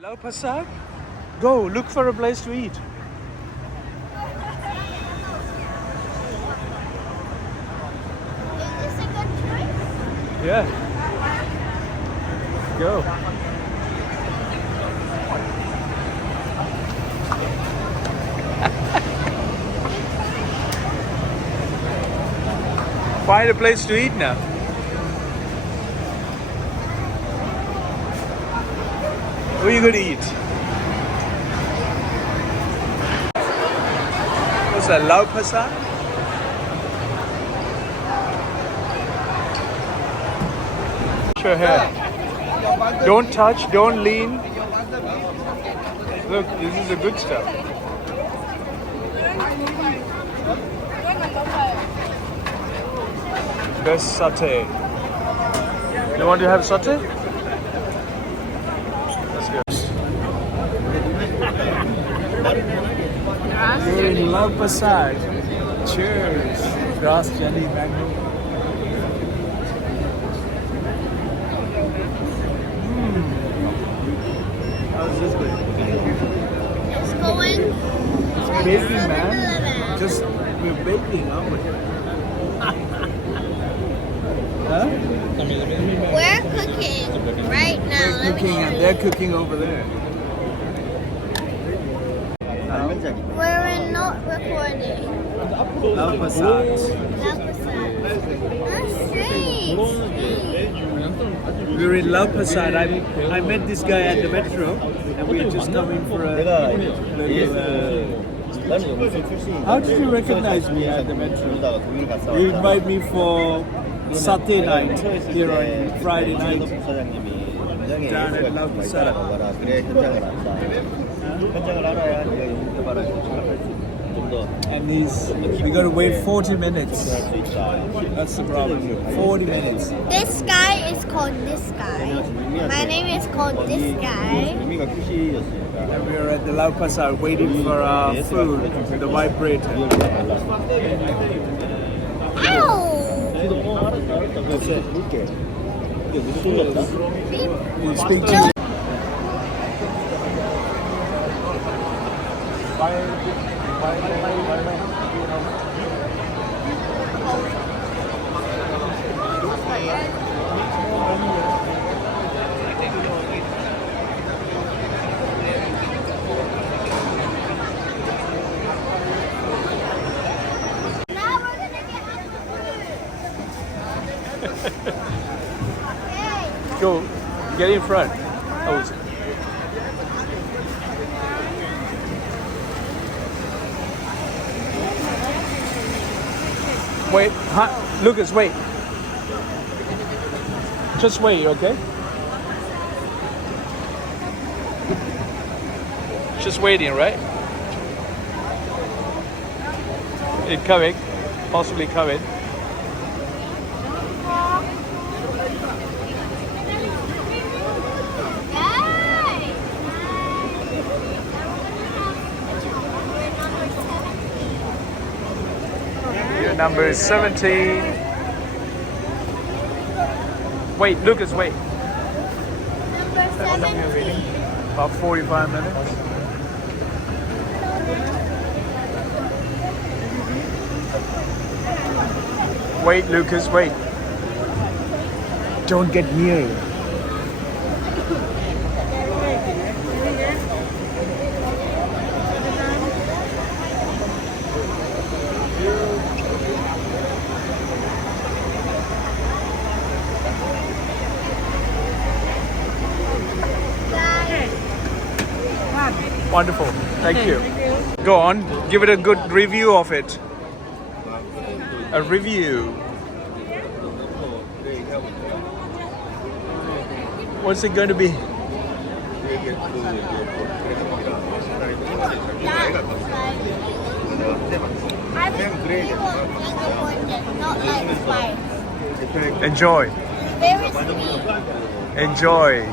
Lau Pa Sat? Go, look for a place to eat. Is this a good choice? Yeah. Go. Find a place to eat now. Where are you going to eat? What's that, Lau Pa Sat? Your hair. Don't touch, don't lean. Look, this is the good stuff. Best satay. You want to have satay? Let's go. We're in Lau Pa Sat. Cheers. Grass jelly mango. How's this going? It's going. It's baking, man. Just we're baking, aren't we? Huh? We're cooking right now. We're cooking and they're cooking over there. We're not recording. Lau Pa Sat. That's strange. We're in Lau Pa Sat. I met this guy at the metro and we are just coming for a little... How did you recognize me at the metro? You invite me for Satay night here on Friday night down at Lau Pa Sat. And we got to wait 40 minutes. That's the problem. 40 minutes. This guy is called this guy. My name is called this guy. And we are at the Lau Pa Sat waiting for our food, the vibrator. Ow! You speak to Now we're gonna get Okay. Go, get in front. Oh, wait, Lucas, wait. Just wait, okay? Just waiting, right? It coming, possibly coming. Your number is 17. Wait, Lucas, wait. Number 17. About 45 minutes. Wait, Lucas, wait. Don't get near. Wonderful. Thank you. Go on. Give it a good review of it. A review. What's it going to be? I was really want not like spice. Enjoy. Very sweet. Enjoy.